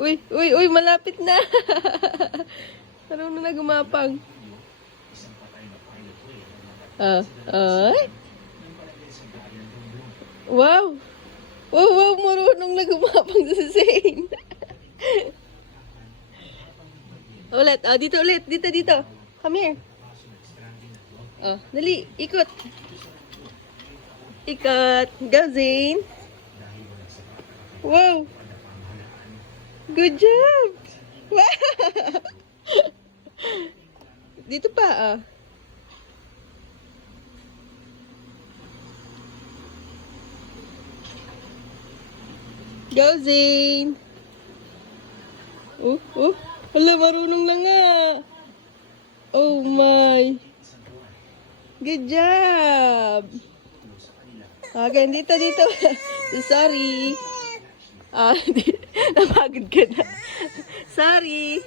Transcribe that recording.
Uy, uy, uy, malapit na. Marunong na gumapang. Ay. Wow. Wow, wow, marunong na gumapang sa Zane. Ulit, dito ulit. Dito, dito. Come here. Dali, ikot. Ikot. Go, Zane. Wow. Good job. Wow. Dito pa, Go, Zane. Hala, marunong na nga. Oh my. Good job. Okay, dito, dito. Sorry. Napagod ka na. Sorry.